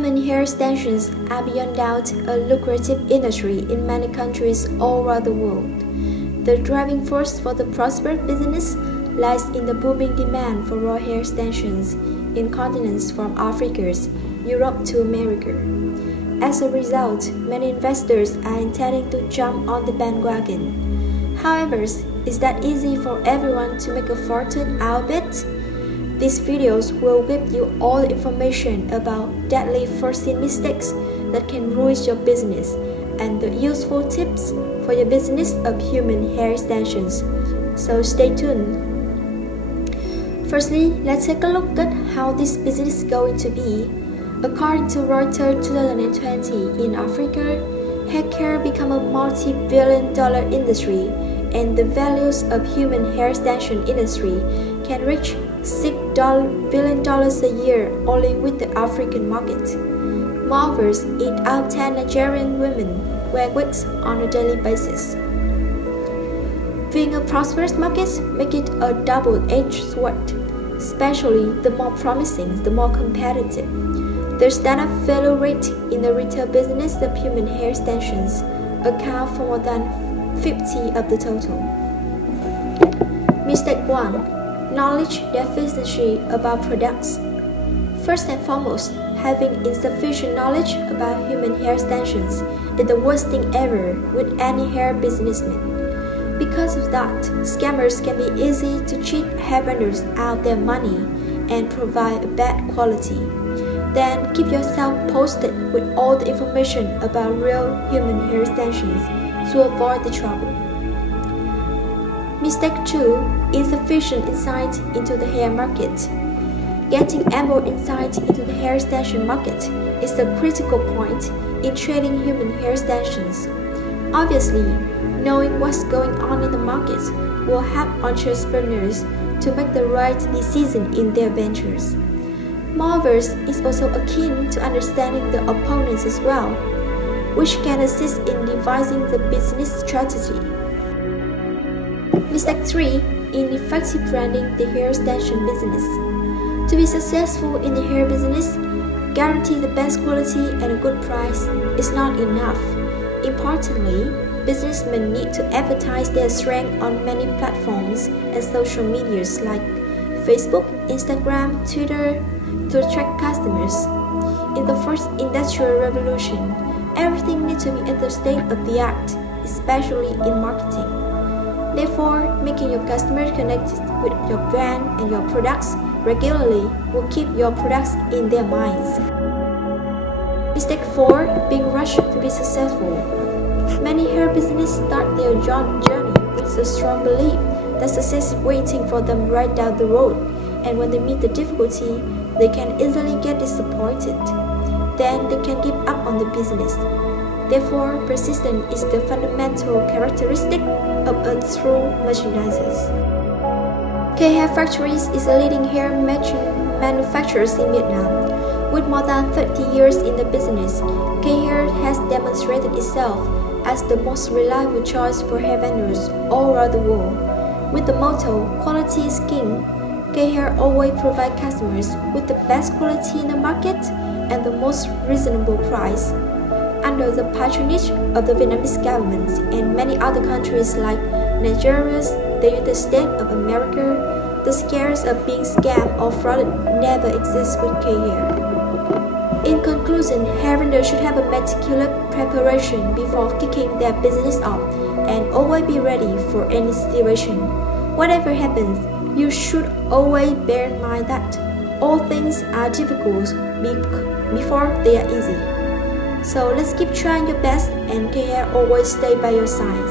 Human hair extensions are beyond doubt a lucrative industry in many countries all around the world. The driving force for the prosperous business lies in the booming demand for raw hair extensions in continents from Africa, Europe to America. As a result, many investors are intending to jump on the bandwagon. However, is that easy for everyone to make a fortune out of it? These videos will give you all the information about deadly foreseen mistakes that can ruin your business and the useful tips for your business of human hair extensions. So stay tuned. Firstly, let's take a look at how this business is going to be. According to Reuters 2020, in Africa, hair care became a multi-billion-dollar industry, and the values of human hair extension industry can reach $6 billion a year only with the African market. Moreover, 8 out of 10 Nigerian women wear wigs on a daily basis. Being a prosperous market makes it a double-edged sword, especially the more promising, the more competitive. The standard failure rate in the retail business of human hair extensions account for more than 50% of the total. Mistake 1. Knowledge deficiency about products. First and foremost, having insufficient knowledge about human hair extensions is the worst thing ever with any hair businessman. Because of that, scammers can be easy to cheat hair vendors out of their money and provide a bad quality. Then keep yourself posted with all the information about real human hair extensions to avoid the trouble. Mistake 2. Insufficient insight into the hair market. Getting ample insight into the hair extension market is the critical point in trading human hair extensions. Obviously, knowing what's going on in the market will help entrepreneurs to make the right decision in their ventures. Moreover, it's also akin to understanding the opponents as well, which can assist in devising the business strategy. Mistake 3. Ineffective branding the hair extension business. To be successful in the hair business, guarantee the best quality and a good price is not enough. Importantly, businessmen need to advertise their strength on many platforms and social medias like Facebook, Instagram, Twitter to attract customers. In the first industrial revolution, everything needs to be at the state of the art, especially in marketing. Therefore, making your customers connected with your brand and your products regularly will keep your products in their minds. Mistake 4. Being rushed to be successful. Many hair businesses start their journey with a strong belief that success is waiting for them right down the road, and when they meet the difficulty, they can easily get disappointed. Then they can give up on the business. Therefore, persistence is the fundamental characteristic of a true merchandiser. K Hair Factories is a leading hair manufacturer in Vietnam. With more than 30 years in the business, K Hair has demonstrated itself as the most reliable choice for hair vendors all around the world. With the motto, "Quality is King," K Hair always provides customers with the best quality in the market and the most reasonable price. Under the patronage of the Vietnamese government and many other countries like Nigeria, the United States of America, the scares of being scammed or frauded never exists with K Hair. In conclusion, hair vendors should have a meticulous preparation before kicking their business off and always be ready for any situation. Whatever happens, you should always bear in mind that all things are difficult before they are easy. So let's keep trying your best and K Hair always stay by your side.